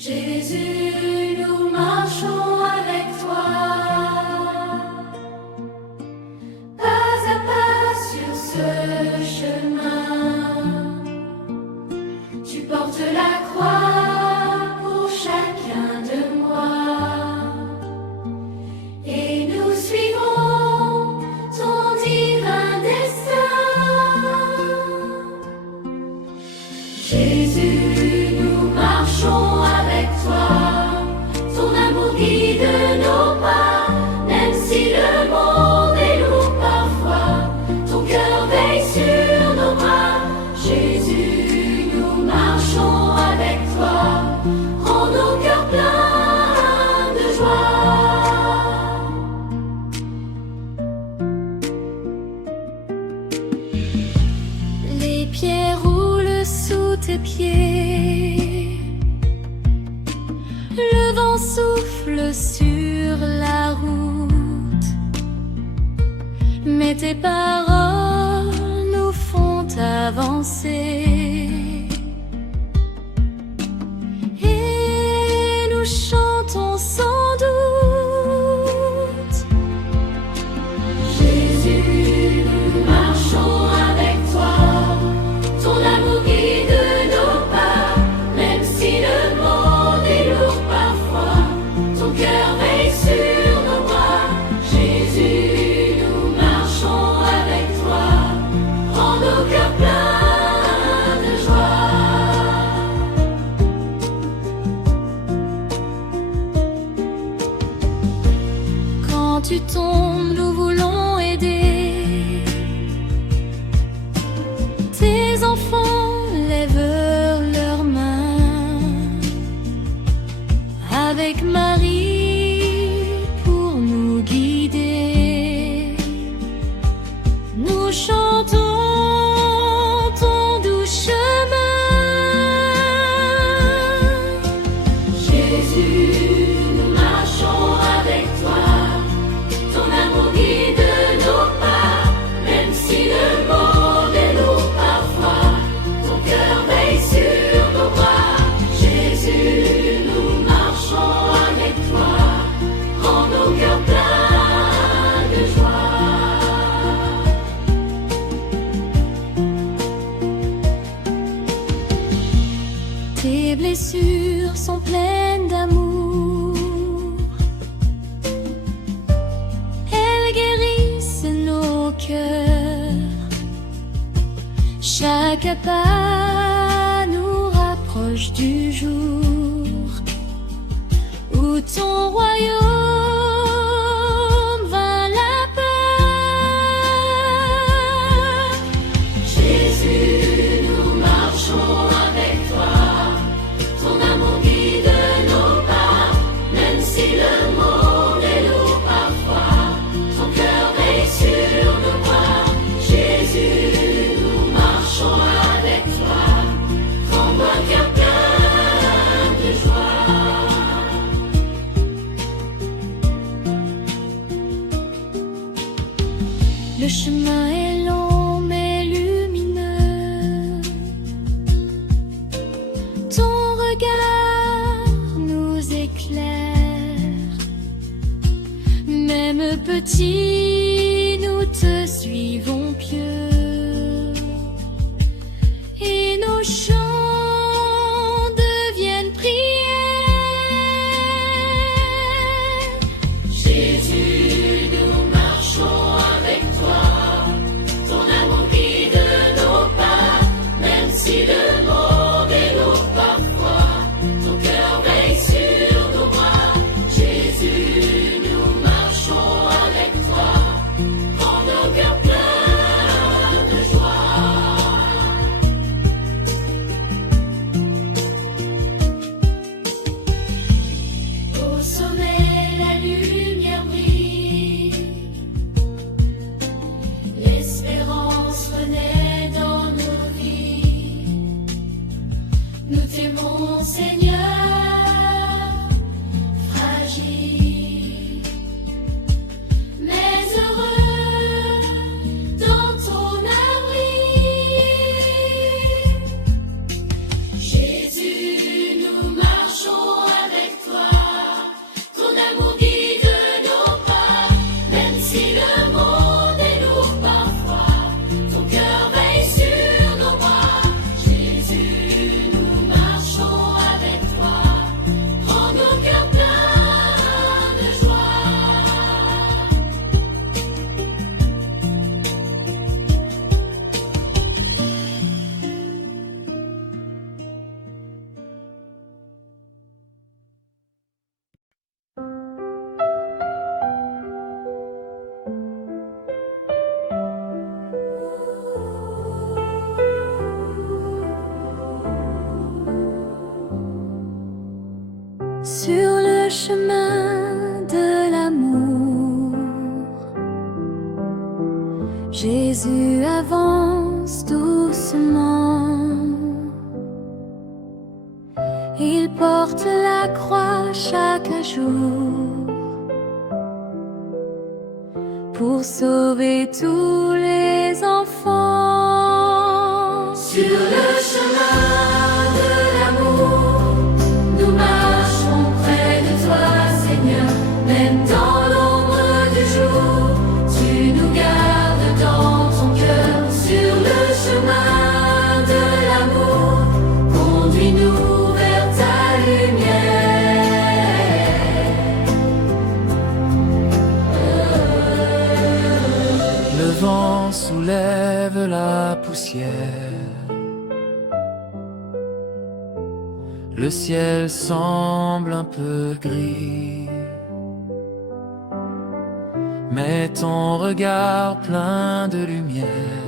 Jésus, nous marchons avec toi, pas à pas sur ce chemin. Tu portes la croix pour chacun de moi, et nous suivrons ton divin destin. Jésus, nous marchons avec toi, ton amour guide nos pas, même si le monde est lourd parfois, ton cœur veille sur nos bras. Jésus, nous marchons avec toi, rends nos cœurs pleins de joie. Les pierres roulent sous tes pieds, le vent souffle sur la route, mais tes paroles nous font avancer, et nous chantons sans doute. Jésus, nous marchons avec toi, ton amour guide nos pas, même si le monde est lourd parfois, ton cœur veille sur nos bras. Jésus, nous marchons avec toi, rends nos cœurs pleins de joie. Quand tu tombes, nous voulons aider. Tes enfants lèvent leurs mains avec Marie pour nous guider. Nous chantons ton doux chemin. Jésus, nous marchons avec toi, ton amour guide nos pas, même si le monde est lourd parfois, ton cœur veille sur nos bras. Jésus, nous marchons avec toi, rends nos cœurs pleins de joie. Tes blessures sont pleines d'amour, elles guérissent nos cœurs. Chaque pas nous rapproche du jour où ton royaume vainc la peur. Jésus, nous marchons avec toi, ton amour guide nos pas, même si le monde est lourd parfois, ton cœur veille sur nos bras. Jésus, nous marchons avec toi, rends nos cœurs pleins de joie. Le chemin est long mais lumineux, ton regard nous éclaire. Même petit, nous te suivons pieux, et nos chants deviennent prières. Jésus, nous marchons avec toi, ton amour guide nos pas, même si le monde est lourd parfois, ton cœur veille sur nos bras. Jésus, nous marchons avec toi, rends nos cœurs pleins de joie. Au sommet, la lumière brille, l'espérance renaît dans nos vies. Nous t'aimons, Seigneur, fragile, mais heureux dans ton abri. Jésus, nous marchons sur le chemin de l'amour. Jésus avance doucement. Il porte la croix chaque jour pour sauver tous les enfants. Sur le chemin de l'amour, nous marchons près de toi, Seigneur. Même dans l'ombre du jour, tu nous gardes dans ton cœur. Sur le chemin de l'amour, conduis-nous vers ta lumière. Le vent soulève la poussière. Le ciel semble un peu gris, mais ton regard plein de lumière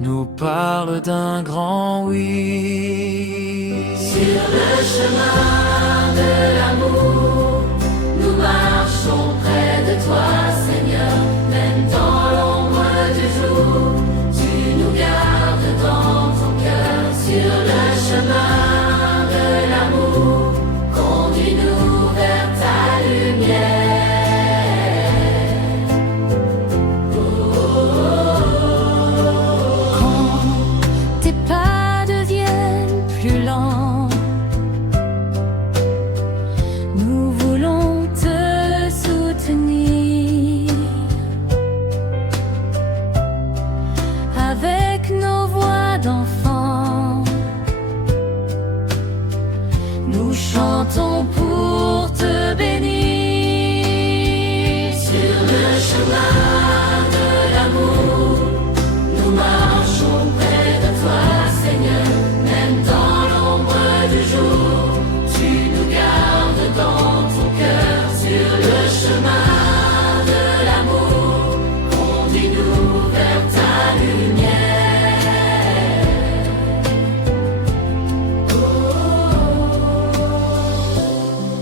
nous parle d'un grand oui. Sur le chemin de l'amour, nous marchons près de toi, Seigneur. Même dans l'ombre du jour, tu nous gardes dans ton cœur. Sur le chemin de l'amour, conduis-nous vers ta lumière. Quand tes pas deviennent plus lents, nous voulons te soutenir avec nos voix d'enfants. Nous chantons pour te bénir. Sur le chemin de l'amour, nous marchons près de toi, Seigneur. Même dans l'ombre du jour, tu nous gardes dans ton cœur. Sur le chemin de l'amour, conduis-nous vers ta lumière.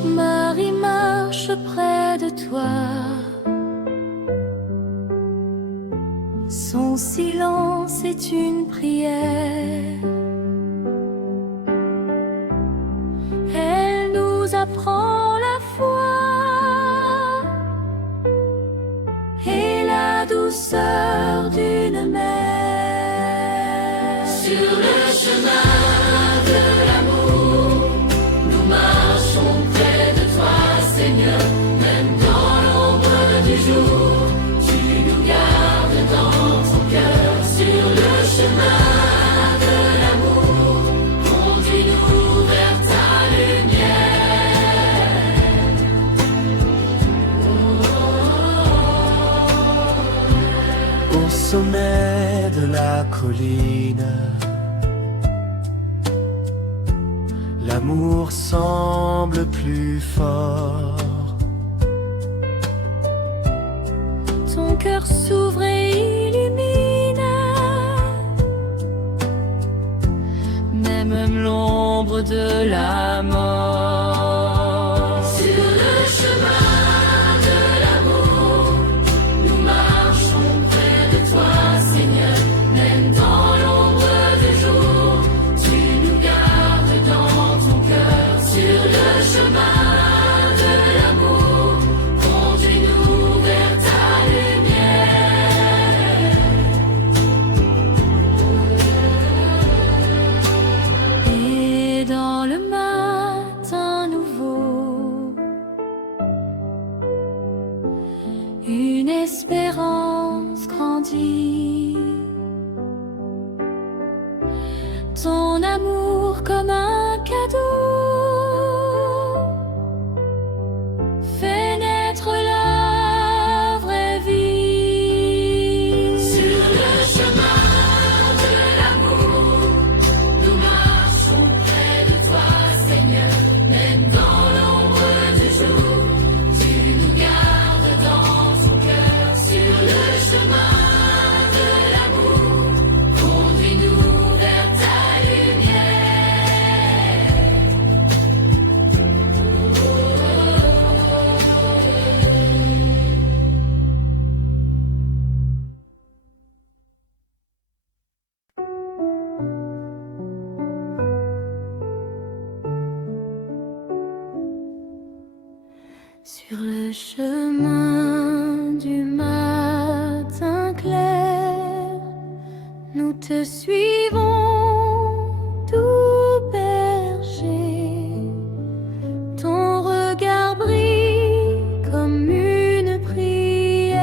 Marie marche près de toi. Son silence est une prière. Elle nous apprend la foi et la douceur d'une mère. Sur le chemin de l'amour, nous marchons près de toi, Seigneur. Même dans l'ombre du jour, tu nous gardes dans ton cœur. Sur le chemin de l'amour, conduis-nous vers ta lumière. Au sommet de la colline, l'amour semble plus fort. Ton cœur s'ouvre et illumine même l'ombre de la mort. Sur le chemin de l'amour, nous marchons près de toi, Seigneur. Même dans l'ombre du jour, tu nous gardes dans ton cœur. Sur le chemin de l'amour, conduis-nous vers ta lumière. Et dans le matin nouveau, une espérance grandit. Ton amour comme un cadeau fait naître la vraie vie. Sur le chemin de l'amour, nous marchons près de toi, Seigneur. Même dans l'ombre du jour, tu nous gardes dans ton cœur. Sur le chemin de l'amour, conduis-nous vers ta lumière. le chemin du matin clair, nous te suivons, doux berger. Ton regard brille comme une prière,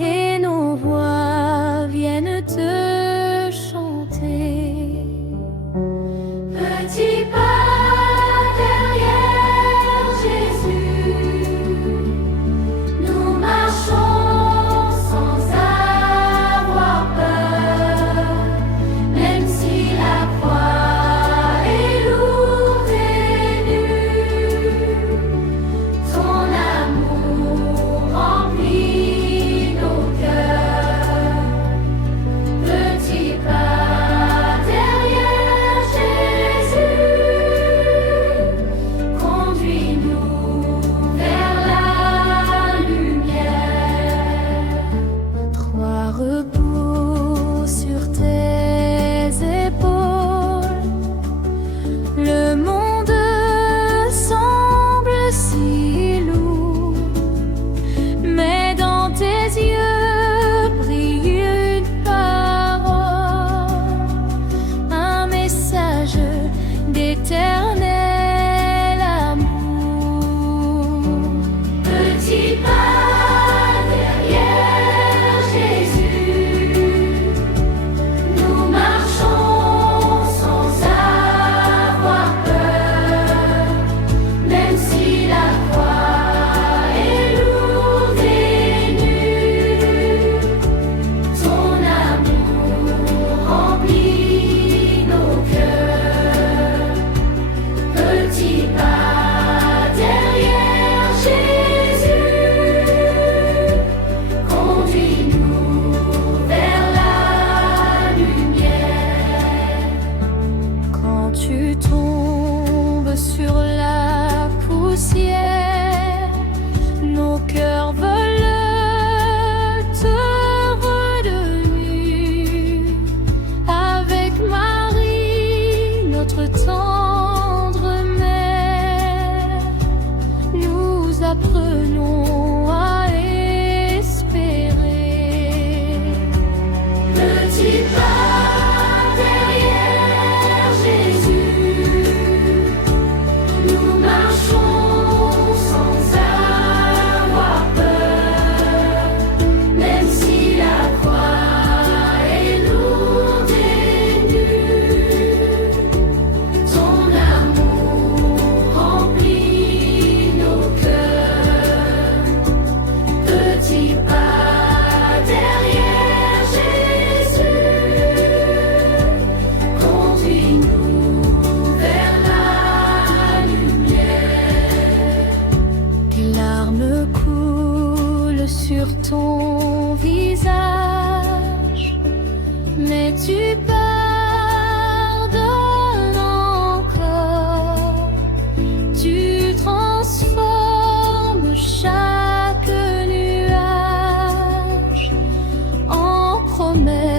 et nos voix viennent te chanter. Petit pas derrière Jésus, nous marchons sans avoir peur, même si la croix est lourde et nue. Ton amour remplit nos cœurs. Petit pas derrière Jésus, conduis-nous vers la lumière. Trois reposent sur tes épaules. Le monde semble si lourd, mais dans tes yeux brille une parole, un message d'éternel amour. Petit pas derrière Jésus, nous marchons sans avoir peur, même si la croix est lourde et nue. Ton amour remplit nos cœurs. Petit pas derrière Jésus, conduis-nous vers la lumière. Quand tu tombes sur la poussière, nos cœurs veulent te redevenir. Avec Marie, notre tendre mère, nous apprenons à espérer. Petit pas derrière Jésus, nous marchons sans avoir peur, même si la croix est lourde et nue. Ton amour remplit nos cœurs. Petit pas derrière Jésus, conduis-nous vers la lumière. Tes larmes coulent sur ton visage, mais tu pardonnes encore. Tu transformes chaque nuage en promesse